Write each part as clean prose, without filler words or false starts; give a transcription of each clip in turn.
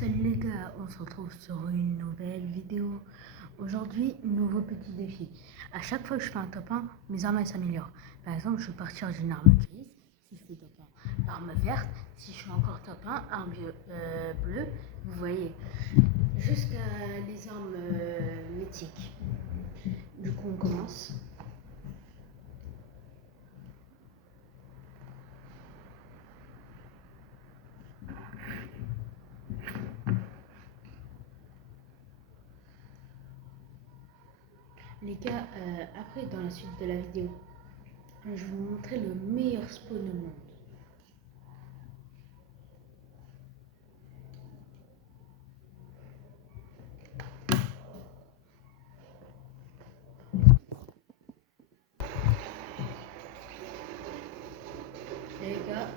Salut les gars, on se retrouve sur une nouvelle vidéo. Aujourd'hui, nouveau petit défi. À chaque fois que je fais un top 1, mes armes s'améliorent. Par exemple, je vais partir d'une arme grise, si je fais top 1. Arme verte, si je fais encore top 1, arme bleue, vous voyez. Jusqu'à les armes mythiques. Du coup, on commence. Les gars, après dans la suite de la vidéo, je vais vous montrer le meilleur spawn au monde. Les gars,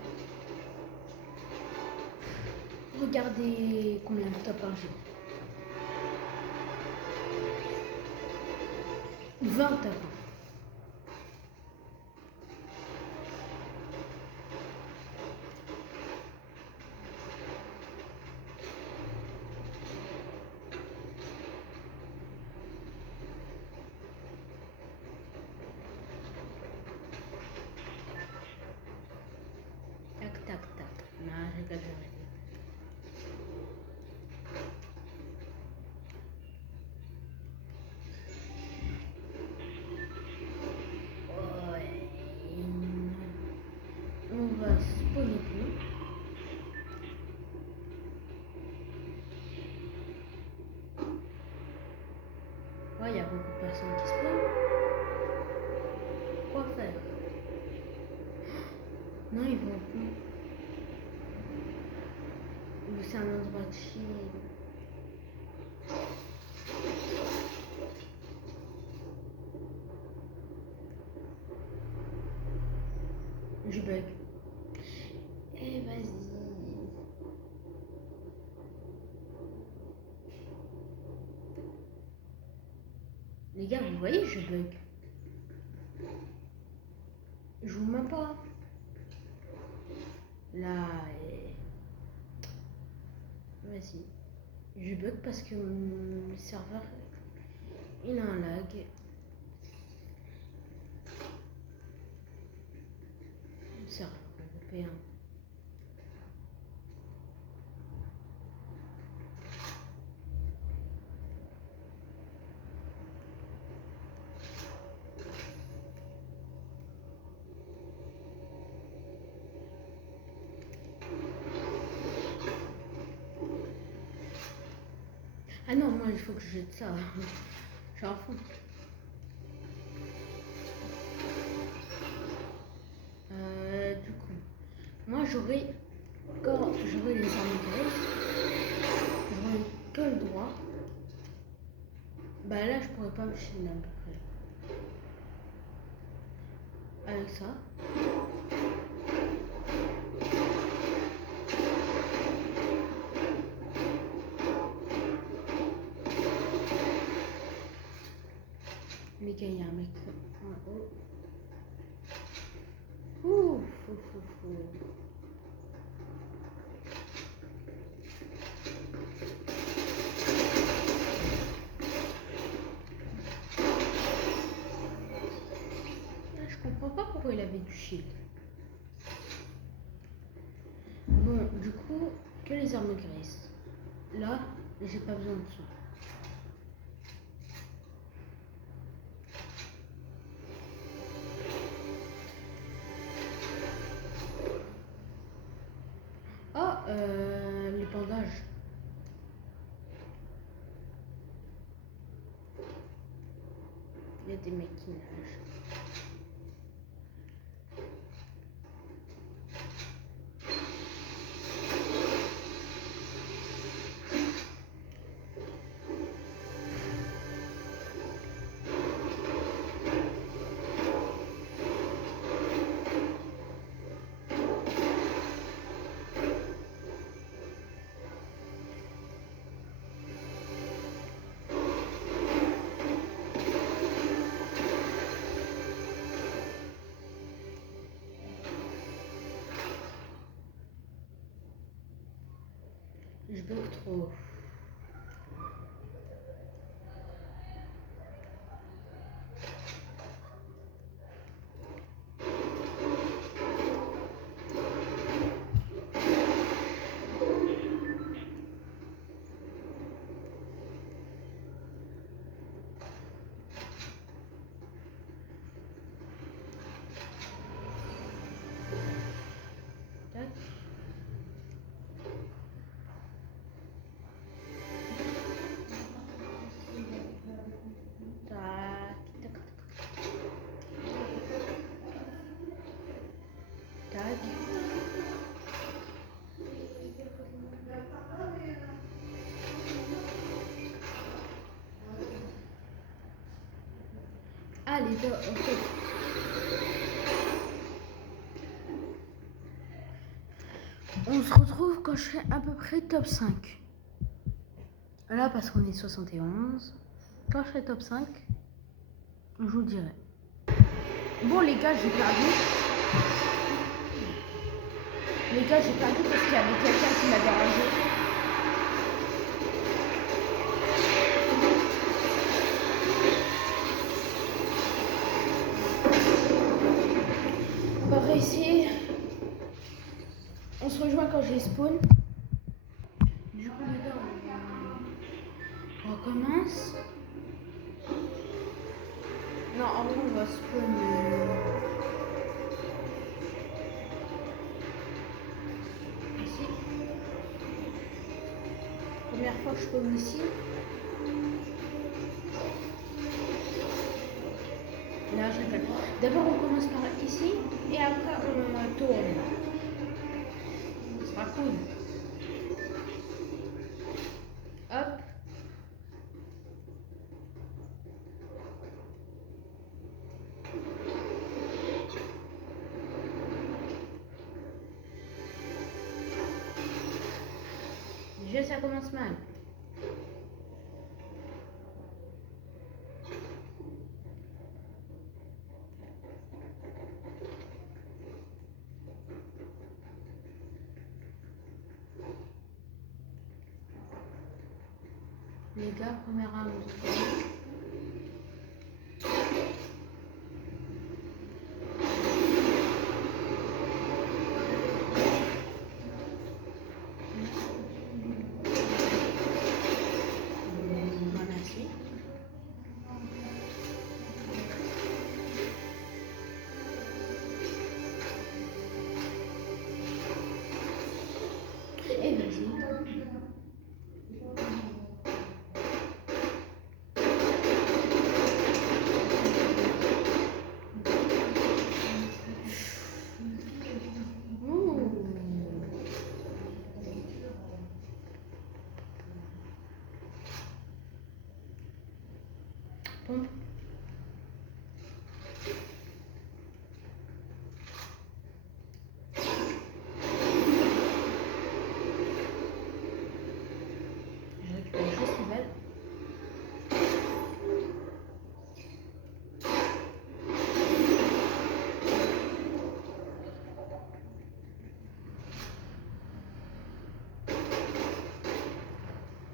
regardez combien de top 1 j'ai. 20 top 1. Tac, tac, tac. Non, je rigole, je rigole. Ouais. On va spawner plus. Ouais, il y a beaucoup de personnes qui spawnent. Quoi faire? Non, ils vont plus. C'est un endroit chill. Je bug. Eh, vas-y. Les gars, vous voyez, je bug. Je vous mens pas. Là, vas-y. Je bug parce que mon serveur, il a un lag. Le serveur européen. Ah non, moi, il faut que je jette ça. Je suis à fond. Du coup, moi, j'aurai, quand j'aurai les armes grises, j'aurai que le droit. Bah là, je pourrais pas me chier à peu près. Avec ça. Les gars, il y a un mec en haut. Ouf, ouf, ouf, ouf. Je comprends pas pourquoi il avait du shield. Bon, du coup, que les armes grises. Là, j'ai pas besoin de ça. Ah, les bandages. Il y a des mecs qui nagent. bug trop. Tac. Tac. Ah, les deux, ok. On se retrouve quand je serai à peu près top 5. Là, parce qu'on est 71. Quand je serai top 5, je vous dirai. Bon, les gars, j'ai perdu. Les gars, j'ai perdu parce qu'il y avait quelqu'un qui m'a dérangé. On va réessayer. On se rejoint quand j'ai spawn. Du coup, les gars, on recommence. Non, en vrai, on va spawn. Ici. Première fois que je spawn ici. Là, je rigole. D'abord, on commence par ici et après, on tourne. Ce sera cool. Hop. Déjà, ça commence mal. Les gars, première round. Merci. Et vas-y. Pompe. Je récupère juste les balles.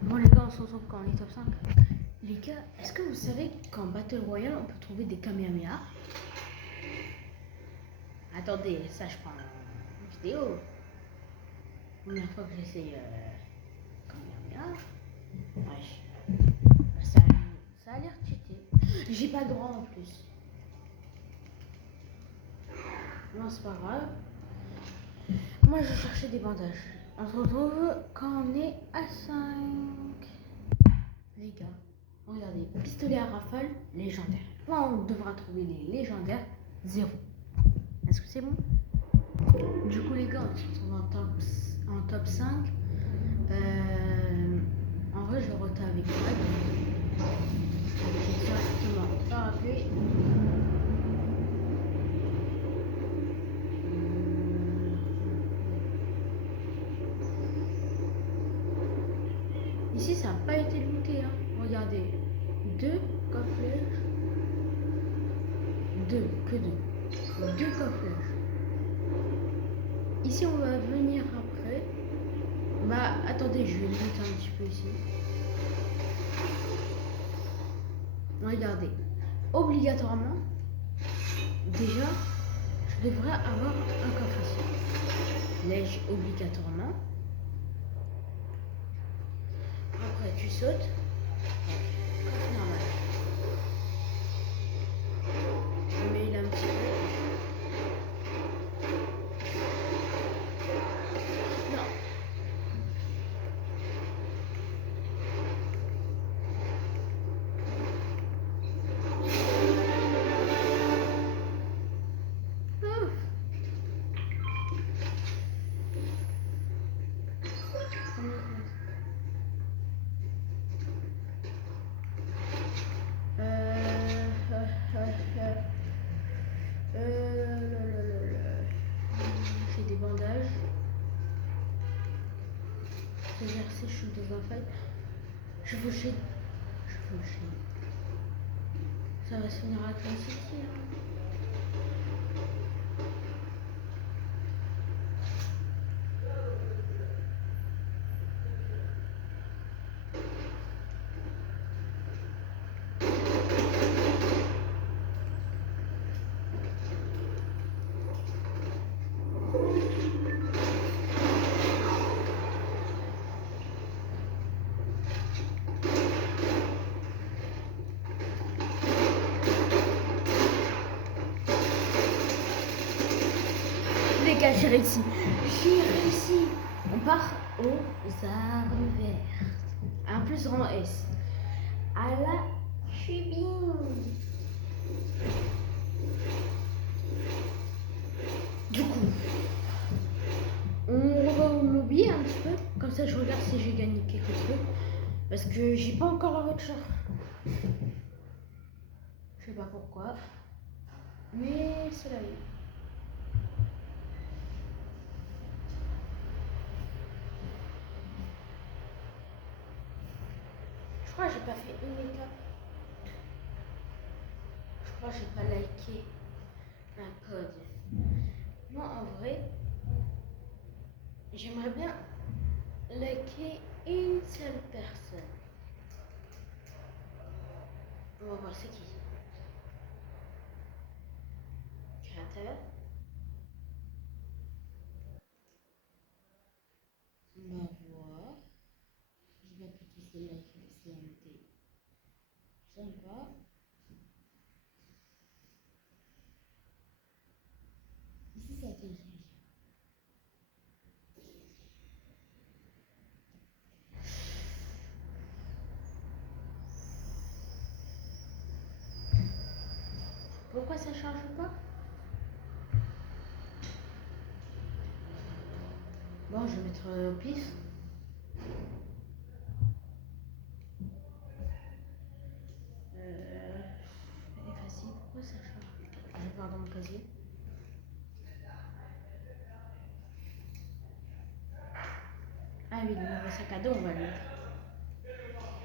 Bon les gars, on se retrouve quand on est top 5. Les gars, est-ce que vous savez qu'en Battle Royale, on peut trouver des Kamehameha? Attendez, ça je prends une vidéo. Première fois que j'essaye Kamehameha. Wesh. Bah, ça a l'air cheaté. J'ai pas le droit en plus. Non, c'est pas grave. Moi, je cherchais des bandages. On se retrouve quand on est à 5. Les gars, regardez. Pistolet à rafale, légendaire. Là, on devra trouver les légendaires 0. Est-ce que c'est bon? Du coup, les gars, on se retrouve en top 5. En vrai, je vais roter avec Greg. J'ai directement pas rappelé. Ici, ça n'a pas été looté. Hein. Regardez. 2 coffres. 2, que 2. 2 coffres. Ici, on va venir après. Bah, attendez, je vais le mettre un petit peu ici. Regardez. Obligatoirement, déjà, je devrais avoir un coffre ici. Lèche obligatoirement. Après, tu sautes. Coffre normal. Je mets là un petit peu. Non. J'ai des bandages. Exercer, je suis dans un fight. Je veux chier. Ça va se finir à classique. Les gars, j'ai réussi. On part aux arbres verts. Un plus grand S. À la chubine. Du coup, on va au lobby un petit peu. Comme ça, je regarde si j'ai gagné quelque chose. Parce que j'ai pas encore la voiture. Je sais pas pourquoi. Mais c'est la vie. Je crois que j'ai pas fait une étape. Je crois que j'ai pas liké un code. Moi, en vrai, j'aimerais bien liker une seule personne. On va voir c'est qui. Créateur. On va voir. Je vais appliquer celle-là qui est CMT. J'aime pas. Ici, ça télécharge. Pourquoi ça charge pas? Bon, je vais mettre au pif. Elle est facile. Pourquoi ça charge? Je vais voir dans mon casier. Ah oui, le nouveau sac à dos, on va le mettre.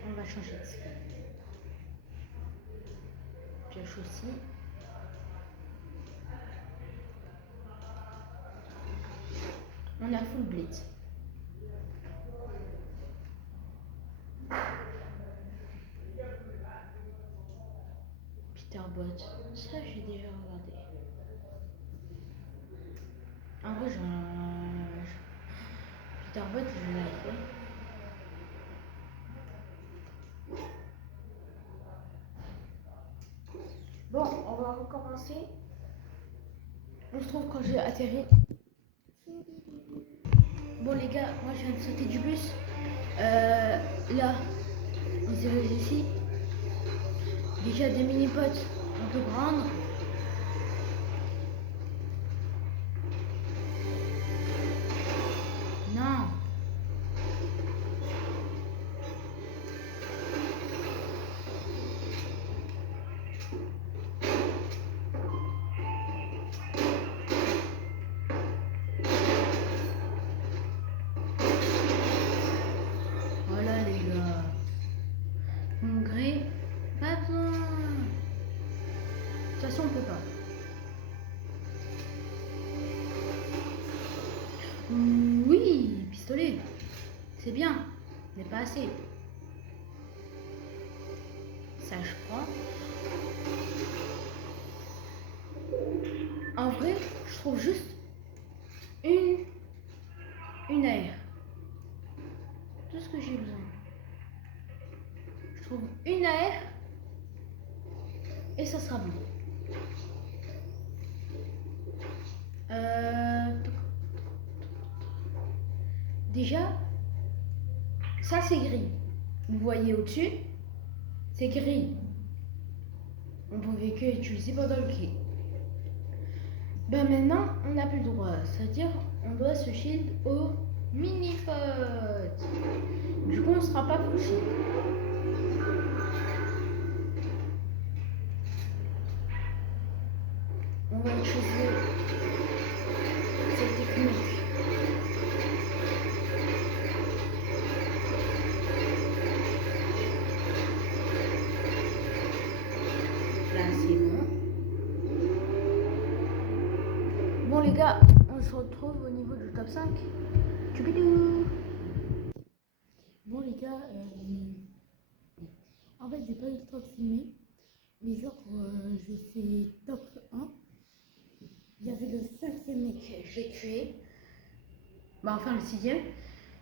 On va changer de sac à dos. Pioche aussi. On a full blitz. Peter Bot, ça j'ai déjà regardé. En vrai, Peter Bot, je l'ai fait. Bon, on va recommencer. On se trouve quand j'ai atterri. Bon les gars, moi je viens de sauter du bus. Là, vous avez ici. Déjà des mini-potes un peu grandes. Non. Voilà les gars. Mon gré, pas besoin. De toute façon, assez. Ça, je prends. En vrai, je trouve juste une AR. Tout ce que j'ai besoin. Je trouve une AR et ça sera bon. Déjà, ça c'est gris. Vous voyez au-dessus, c'est gris. On pouvait que utiliser pendant le clé. Ben maintenant, on n'a plus le droit. C'est-à-dire, on doit se shield au mini-pot. Du coup, on ne sera pas full shield. On va utiliser cette technique. Là, c'est bon. Bon, les gars, on se retrouve au niveau du top 5. Tchoubidou. Bon, les gars, en fait, j'ai pas eu le temps de filmer. Mais genre, je fais top 1. Il y avait le 5e mec que j'ai tué. Bah, enfin, le 6e.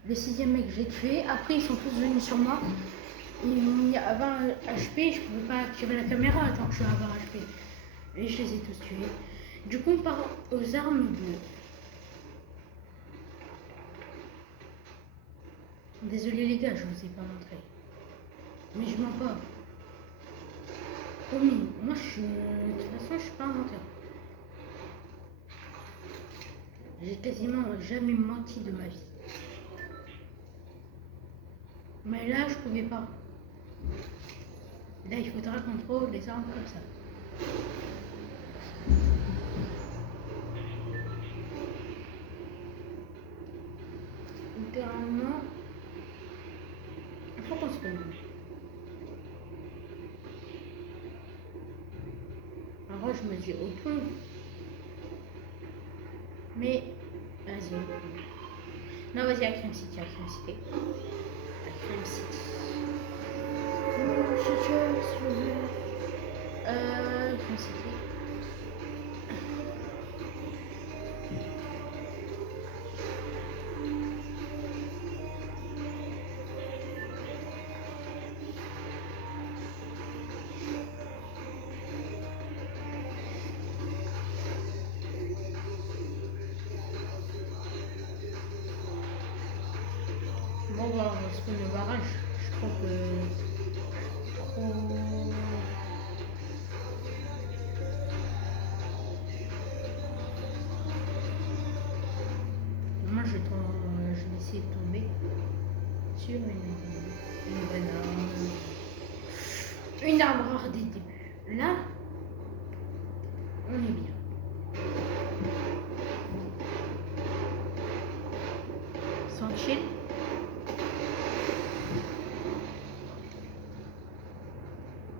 Le 6e mec que j'ai tué. Après, ils sont tous venus sur moi. Ils m'ont mis à 20 HP. Je pouvais pas activer la caméra tant que je suis à 20 HP. Et je les ai tous tués. Du coup, on part aux armes bleues. Désolé les gars, je vous ai pas montré. Mais je mens pas. Promis, moi de toute façon je suis pas un menteur. J'ai quasiment jamais menti de ma vie. Mais là je pouvais pas. Là il faudra qu'on trouve des armes comme ça. Littéralement, il faut qu'on se trouve. Alors je me dis au pont. Mais vas-y au pont. Non vas-y à Crime City, à Crime City. À Crime City. Crime City. Bon, bah, on va se prendre le barrage. Je trouve que trop. Moi, je vais essayer de tomber sur une bonne arme. Une arme rare des débuts. Là, on est bien. Sans chill.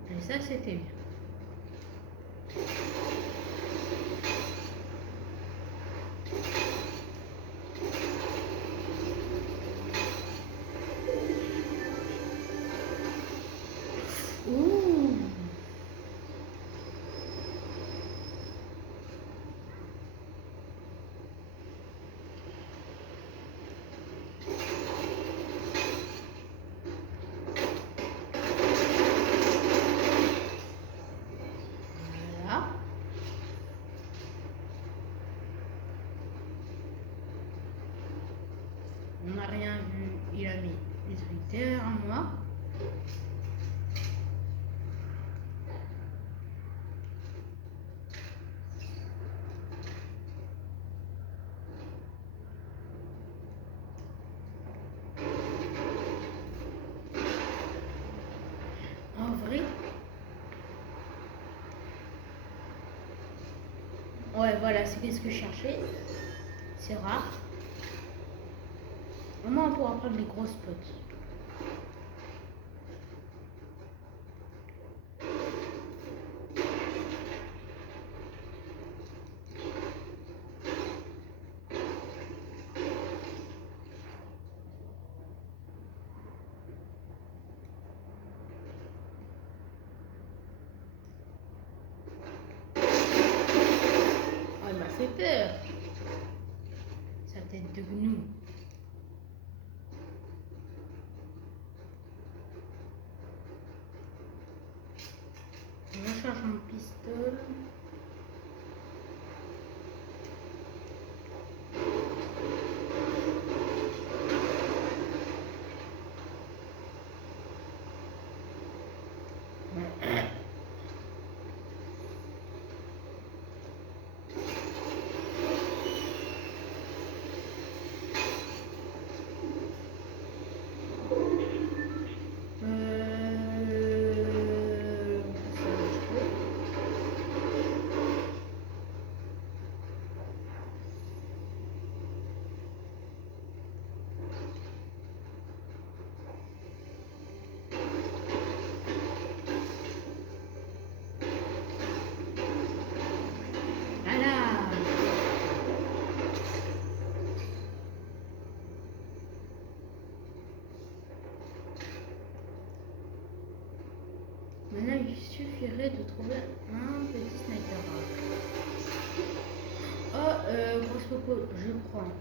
Et ça, c'était bien. Ouh. Voilà. On n'a rien vu. Il a mis les trucs derrière moi. En vrai, ouais, voilà, c'est ce que je cherchais. C'est rare. Au moins, on pourra prendre les grosses potes. de gnous. Je recharge mon pistolet. Maintenant, il suffirait de trouver un petit sniper. Oh, Grosse je prends.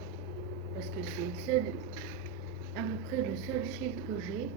Parce que c'est le seul, à peu près le seul shield que j'ai.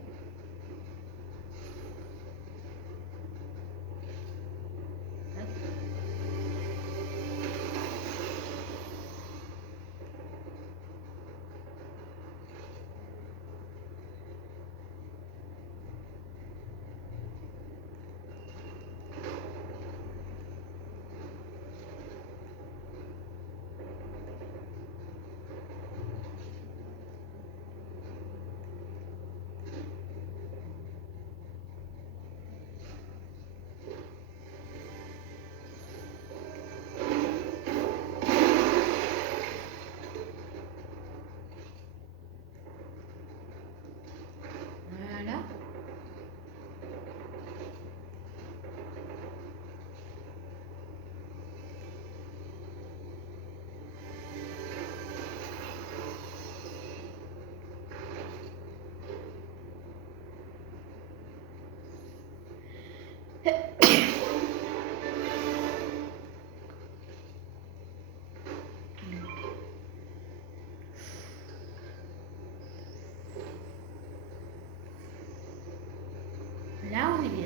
Là, on est bien.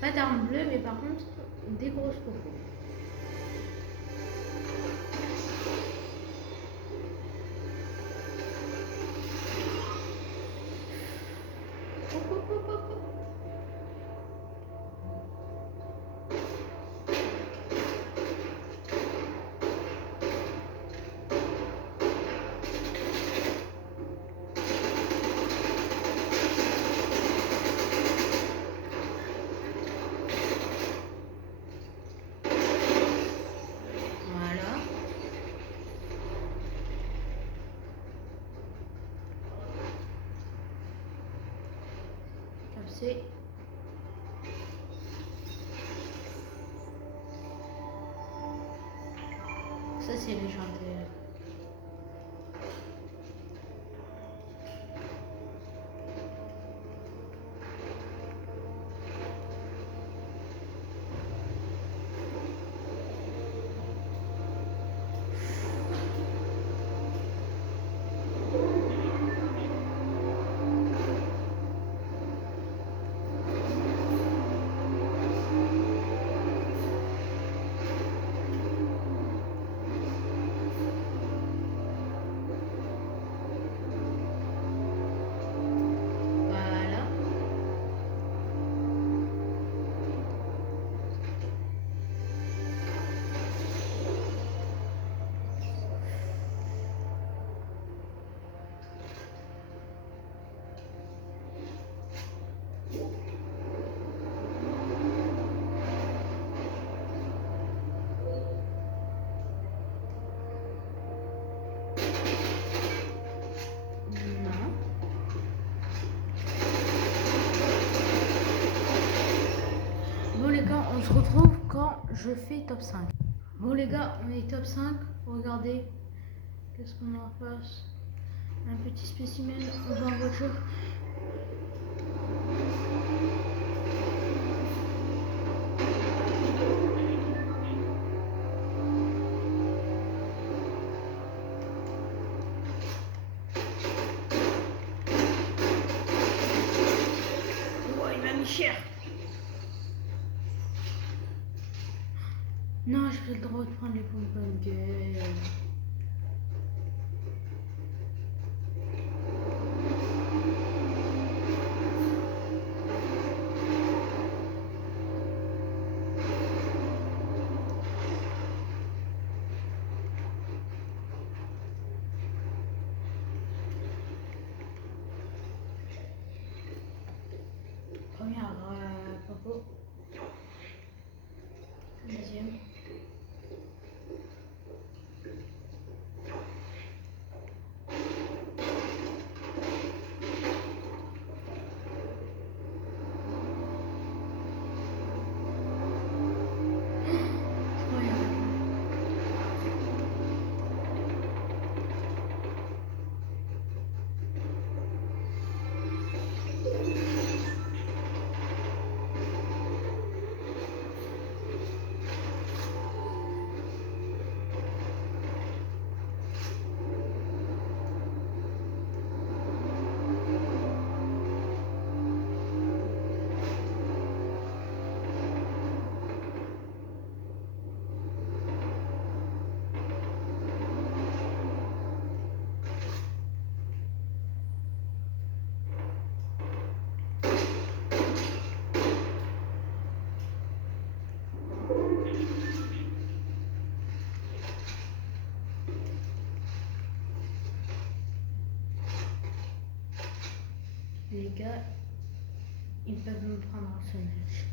Pas d'armes bleues, mais par contre, des grosses cocos. C'est ça, c'est légendaire. On se retrouve quand je fais top 5. Bon les gars, on est top 5. Regardez, qu'est-ce qu'on a en face? Un petit spécimen, on va en voiture. cher. Non, j'ai le droit de prendre les bonbonnes gueules. Première popo. Deuxième. Les gars, ils peuvent me prendre un sandwich.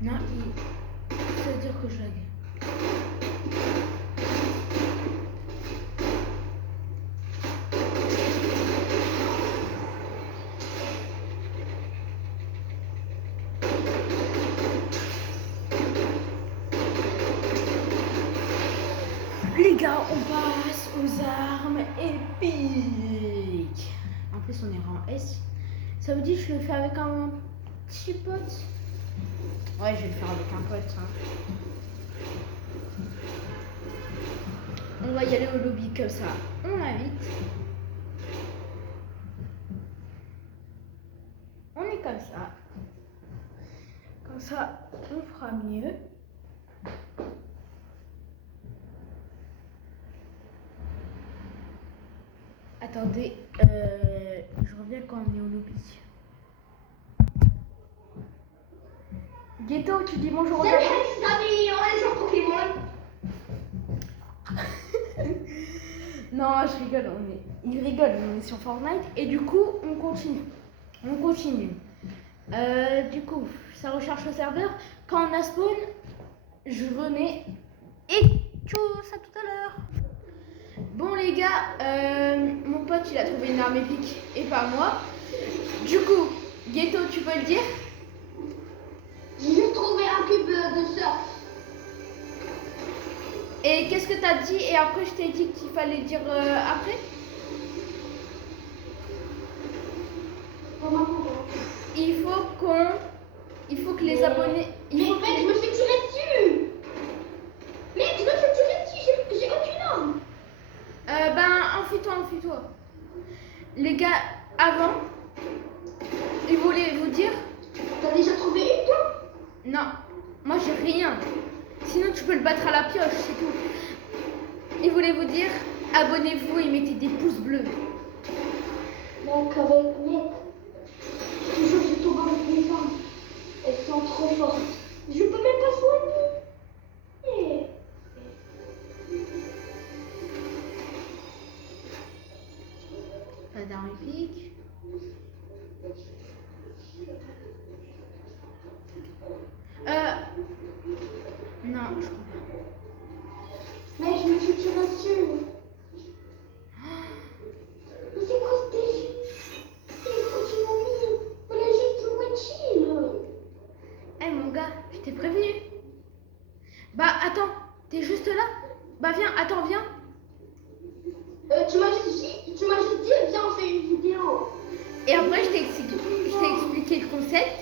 Non, ça veut dire que je lag. Les gars, on passe aux armes épiques. En plus, on est rang S. Ça vous dit, je le fais avec un petit pote? Ouais, je vais le faire avec un pote. Hein. On va y aller au lobby comme ça. On l'invite. On est comme ça. Comme ça, on fera mieux. Attendez, je reviens quand on est au lobby. Ghetto, tu dis bonjour aux amis. Non, je rigole, il rigole, on est sur Fortnite et du coup, on continue. Du coup, ça recharge le serveur. Quand on a spawn, je remets et ciao, ça tout à l'heure. Bon les gars, mon pote il a trouvé une arme épique et pas moi. Du coup, Ghetto, tu peux le dire? J'ai juste trouvé un cube de surf. Et qu'est-ce que t'as dit? Et après je t'ai dit qu'il fallait dire après? Il faut que les abonnés... Mais mec, je me fais tirer dessus. Mec, je me fais tirer dessus, j'ai aucune arme. Enfuis-toi. Les gars, avant, ils voulaient vous dire... T'as déjà trouvé une toi? Non, moi j'ai rien. Sinon tu peux le battre à la pioche, c'est tout. Ils voulaient vous dire, abonnez-vous et mettez des pouces bleus. Mec, mec, toujours je tombe avec mes armes. Elles sont trop fortes. Je peux même pas soigner. Pas d'arme épique. Non, je crois pas. Mec, je me suis tiré dessus. Mais c'est quoi ce délire? C'est quoi tu m'as mis? On a juste joué chill. Eh mon gars, je t'ai prévenu. Bah attends, t'es juste là? Bah viens, attends, viens. Tu m'as juste dit, viens, on fait une vidéo. Et après, je t'ai expliqué le concept.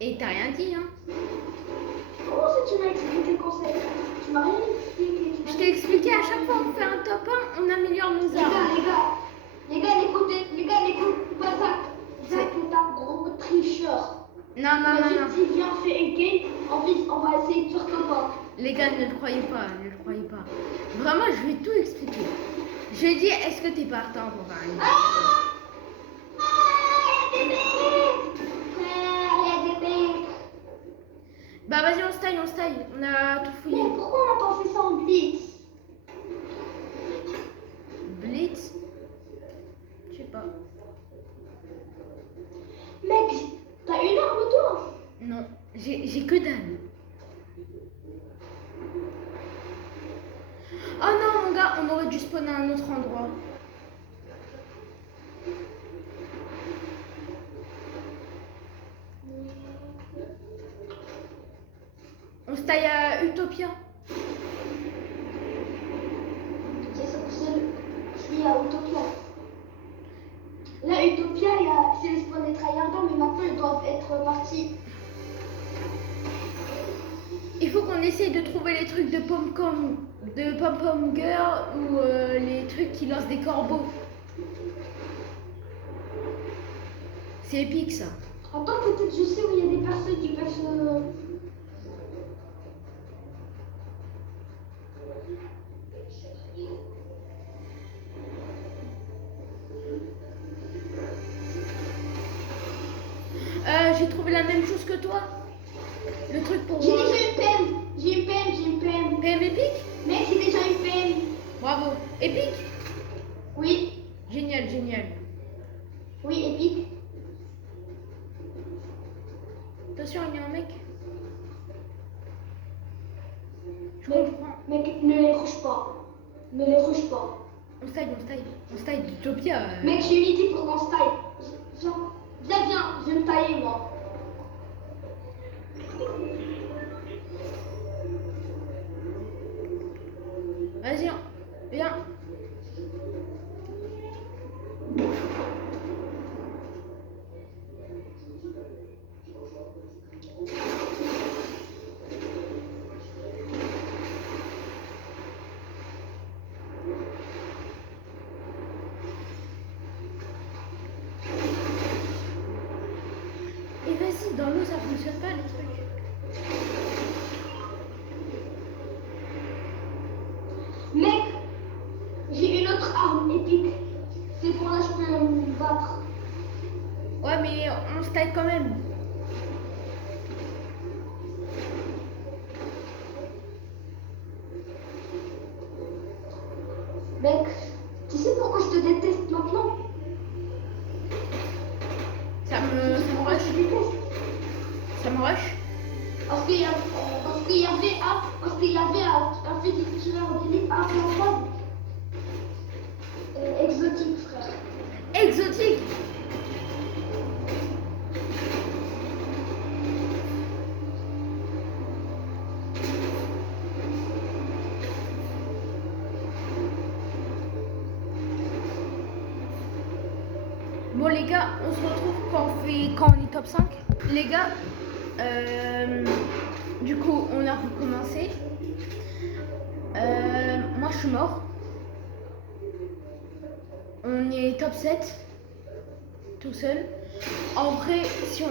Et t'as rien dit, hein. Comment ça tu m'as expliqué le concept? Tu m'as rien dit. Je t'ai expliqué, à chaque fois qu'on fait un top 1, on améliore nos armes. Les gars, n'écoutez pas Zach. Zach est un gros tricheur. Non, non, non, non. Si vient fait un game, on va essayer de faire top 1. Les gars, ne le croyez pas, ne le croyez pas. Vraiment, je vais tout expliquer. Je vais dire, est-ce que t'es partant pour faire une Bah vas-y, on se taille, on a tout Mais fouillé. pourquoi on n'a pas fait ça en blitz? Blitz? Je sais pas. Mec, t'as une arme toi? Non, j'ai que dalle. Oh non, mon gars, on aurait dû spawner à un autre endroit. On se taille à Utopia. C'est à Utopia. Là, Utopia, c'est le spawn des tryharders, mais maintenant ils doivent être partis. Il faut qu'on essaye de trouver les trucs de Pom-Pom Girl ou les trucs qui lancent des corbeaux. C'est épique ça. Attends, peut-être je sais où il y a des personnes qui peuvent se... J'ai trouvé la même chose que toi. Le truc pour... J'ai déjà une peine. J'ai une peine. PM épique? Mec, j'ai déjà une peine. Bravo. Épique? Oui. Génial. Oui, épique. Attention, il y a un mec. Je comprends. Mec, ne les rush pas. On se taille d'Utopia. Mec, j'ai une idée pour qu'on se taille. Viens, je vais me tailler moi. Vas-y, viens. Et vas-y, dans l'eau ça fonctionne pas les trucs. Mec, j'ai une autre arme épique. C'est pour là je peux me battre. Ouais, mais on se taille quand même. Mec, tu sais pourquoi je te déteste maintenant? Ça me rush. Je te déteste. Ça me rush. Parce qu'il y avait un petit tireur d'élite incroyable. Exotique, frère. Exotique. Bon les gars, on se retrouve quand on est top 5. Les gars, du coup on a recommencé. Moi je suis mort. On est top 7 tout seul. En vrai, si on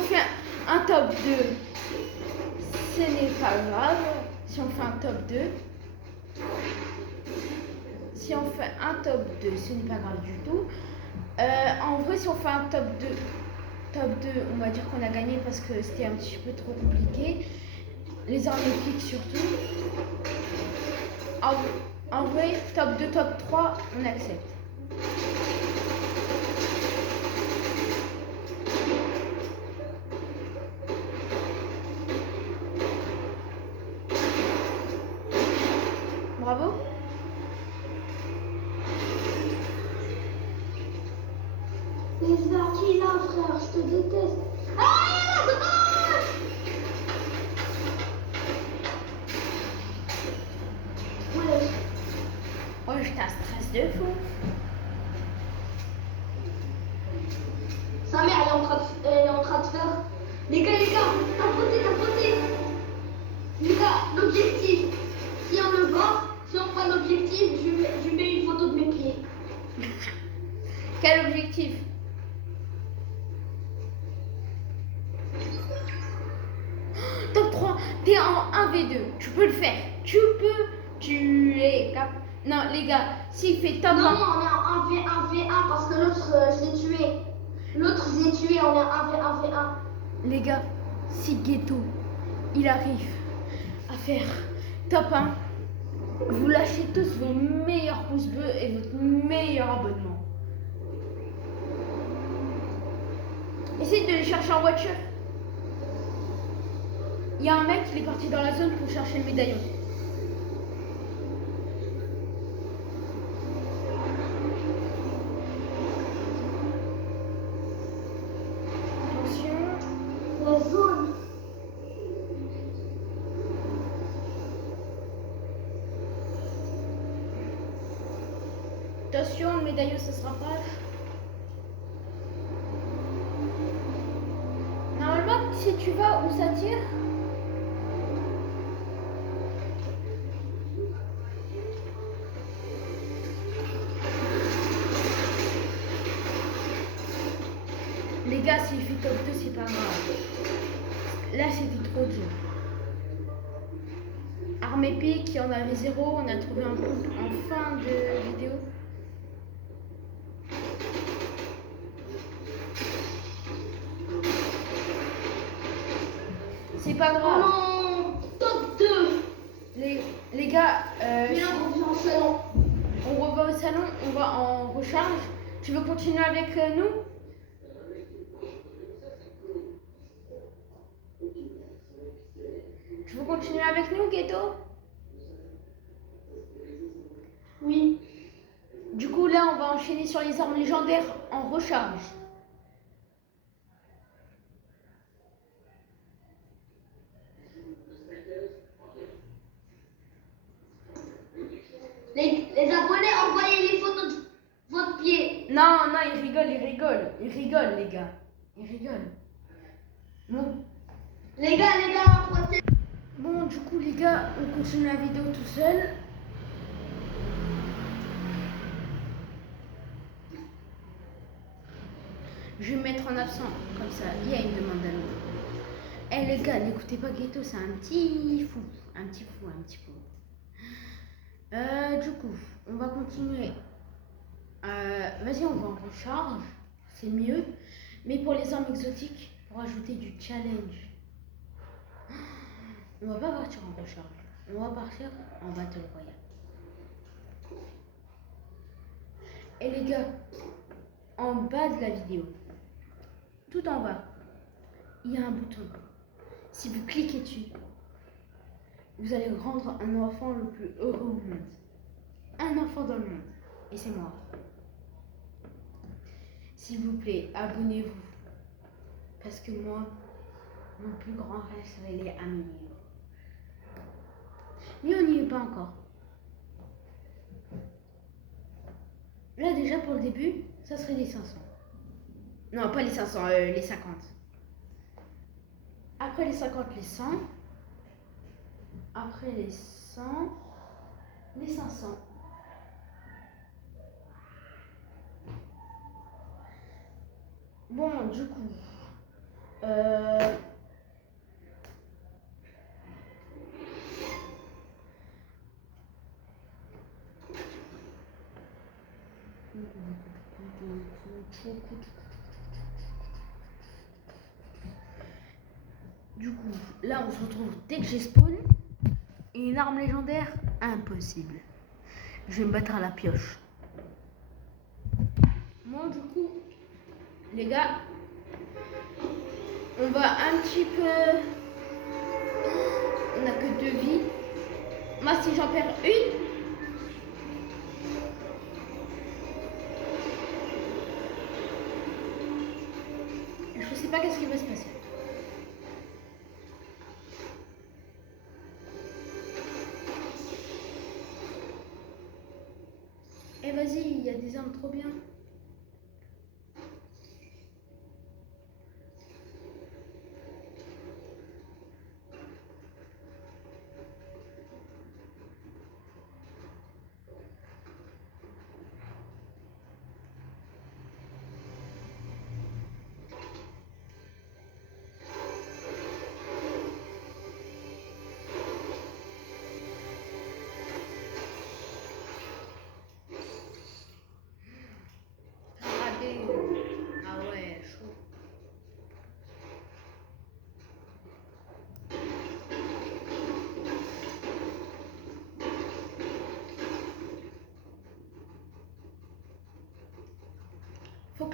fait un top 2, ce n'est pas grave. Si on fait un top 2, ce n'est pas grave du tout. En vrai, si on fait un top 2, on va dire qu'on a gagné parce que c'était un petit peu trop compliqué. Les armes épiques surtout. En vrai, top 2, top 3, on accepte. Bravo. Mais Zaki là, frère, je te déteste. Ah, ouais. Oh, j'étais un stress de fou. Sa mère, elle est en train de faire. Les gars, t'as voté. Les gars, l'objectif, Si on le voit, si on prend l'objectif, je mets une photo de mes pieds. Quel objectif? Top 3, t'es en 1v2, tu peux le faire. Tu es cap. Non, les gars, s'il fait top 1. Non, on est en 1v1 parce que l'autre, je l'ai tué. L'autre, je l'ai tué, on est en 1v1. Les gars, si Ghetto, il arrive à faire top 1, vous lâchez tous vos meilleurs pouces bleus et votre meilleur abonnement. Essayez de le chercher en voiture. Il y a un mec qui est parti dans la zone pour chercher le médaillon. Attention. La zone. Attention, le médaillon, ça se rapproche. Normalement, si tu vas où ça tire, les gars, s'il fait top 2, c'est pas grave. Là, c'était trop dur. Arme épique, il y en avait 0. On a trouvé un coup en fin de vidéo. C'est pas grave. Non, top 2. Les gars, Mais là, on revient au salon. on revient au salon, on va en recharge. Tu veux continuer avec nous? Tu veux continuer avec nous, Ghetto? Oui. Du coup, là, on va enchaîner sur les armes légendaires en recharge. Les abonnés, envoyez les photos de votre pied. Non, non, ils rigolent. Ils rigolent, les gars. Ils rigolent. Bon. Les gars, approchez. Bon, du coup, les gars, on continue la vidéo tout seul. Je vais me mettre en absent, comme ça, il y a une demande à l'autre. Eh les gars, n'écoutez pas Ghetto, c'est un petit fou. Un petit fou. Du coup, on va continuer. Vas-y, on va en recharge. C'est mieux. Mais pour les armes exotiques, pour ajouter du challenge, on va pas partir en recharge. On va partir en Battle Royale. Et les gars, en bas de la vidéo, tout en bas, il y a un bouton. Si vous cliquez dessus, vous allez rendre un enfant le plus heureux au monde. Un enfant dans le monde. Et c'est moi. S'il vous plaît, abonnez-vous. Parce que moi, mon plus grand rêve serait les 1 million. Mais on n'y est pas encore. Là déjà pour le début, ça serait les 500. Non, pas les 500, les 50. Après les 50, les 100. Après les 100, les 500. Bon, du coup, là on se retrouve dès que j'ai spawn. Et une arme légendaire, impossible. Je vais me battre à la pioche. Bon, du coup, les gars, on va un petit peu... On n'a que 2 vies. Moi, si j'en perds une, je sais pas qu'est-ce qui va se passer. Eh vas-y, il y a des armes trop bien.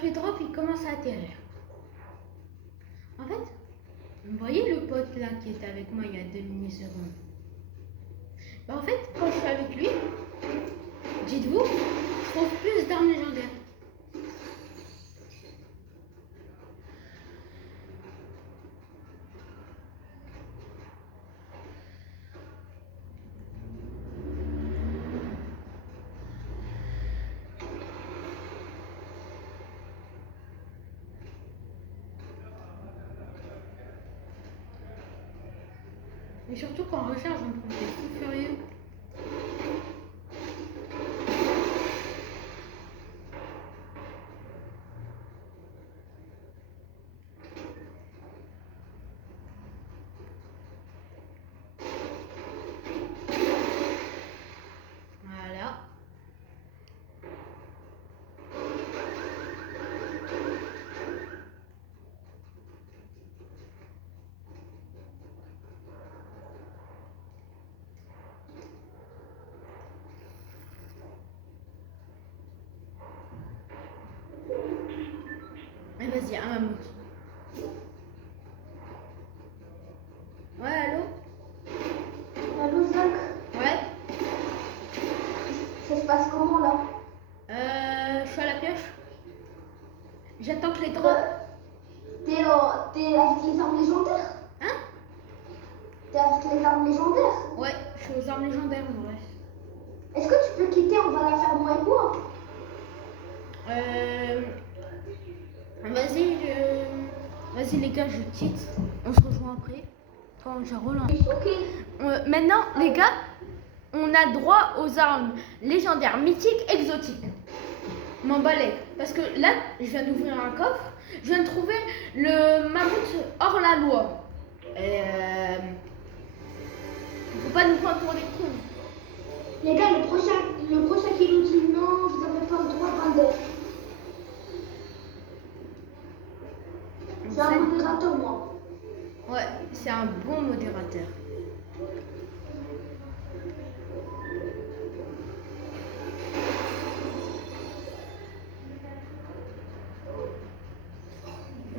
fait drop, il commence à atterrir. En fait, vous voyez le pote là qui était avec moi il y a 2 millisecondes. Bah en fait, quand je suis avec lui, dites-vous, je trouve plus d'armes légendaires. Et surtout quand on recharge, on trouve des fous furieux. Voilà. Et vas-y, un mammouth. Ouais, allô? Allô, Zach? Ouais? Ça se passe comment là? Je suis à la pioche. J'attends que les drops. T'es avec les armes légendaires? Hein? T'es avec les armes légendaires? Ouais, je suis aux armes légendaires en vrai. Est-ce que tu peux quitter? On va la faire moi et moi. Vas-y, vas-y les gars, je quitte. On se rejoint après. Quand j'ai relancé. Ok. Maintenant, les gars, on a droit aux armes légendaires, mythiques, exotiques. M'en balai. Parce que là, je viens d'ouvrir un coffre. Je viens de trouver le mammouth hors la loi. Faut pas nous prendre pour des cons. Les gars, le prochain qui nous dit non, vous n'avez pas le droit de vendre. C'est un modérateur, moi. Ouais, c'est un bon modérateur.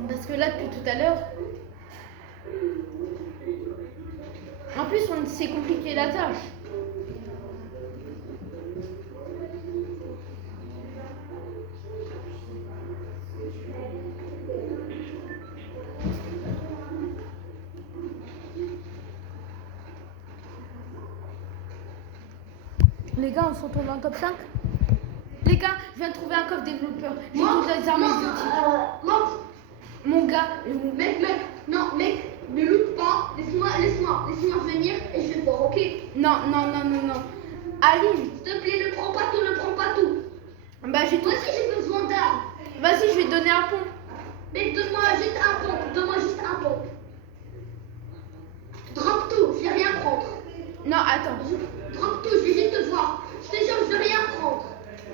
Parce que là, depuis tout à l'heure, en plus, on s'est compliqué la tâche. Les gars, on se retrouve en top 5. Les gars, je viens de trouver un coffre développeur. J'ai toutes les armes exotiques. Mon gars, Mec, ne loot pas. Laisse-moi venir et je vais voir, ok? non. Aline, S'il te plaît, ne prends pas tout. bah j'ai tout. Moi aussi, j'ai besoin d'armes. Vas-y, je vais te donner un pont. Mec, donne-moi juste un pompe. Drop tout, je vais rien prendre. Non, attends. Drop tout, je vais juste te voir. Je te jure, je vais rien prendre.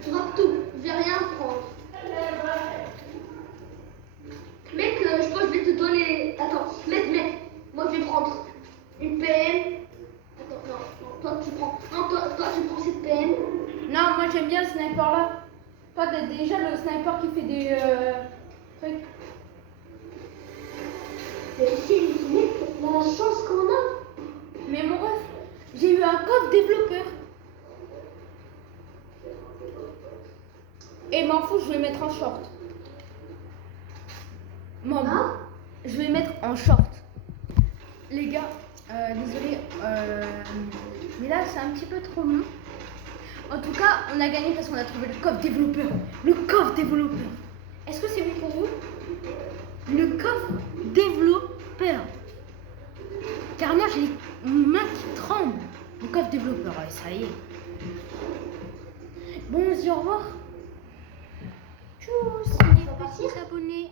Drop tout, je vais rien prendre. Mec, je pense que je vais te donner... Attends, mec, moi je vais prendre une PM. Attends, non, toi tu prends cette PM. Non, moi j'aime bien le sniper là. Toi, t'as déjà le sniper qui fait des trucs. Mec, la chance qu'on a. Mais mon ref, j'ai eu un coffre développeur. Et m'en fous, je vais mettre en short. Hein? Je vais mettre en short. Les gars, désolé, mais là c'est un petit peu trop long. En tout cas, on a gagné parce qu'on a trouvé le coffre développeur. Le coffre développeur. Est-ce que c'est bon pour vous? Le coffre développeur. Car moi j'ai les mains qui tremblent. Le coffre développeur, ouais, ça y est. Bon, on se dit au revoir. Tchuss, les petits abonnés.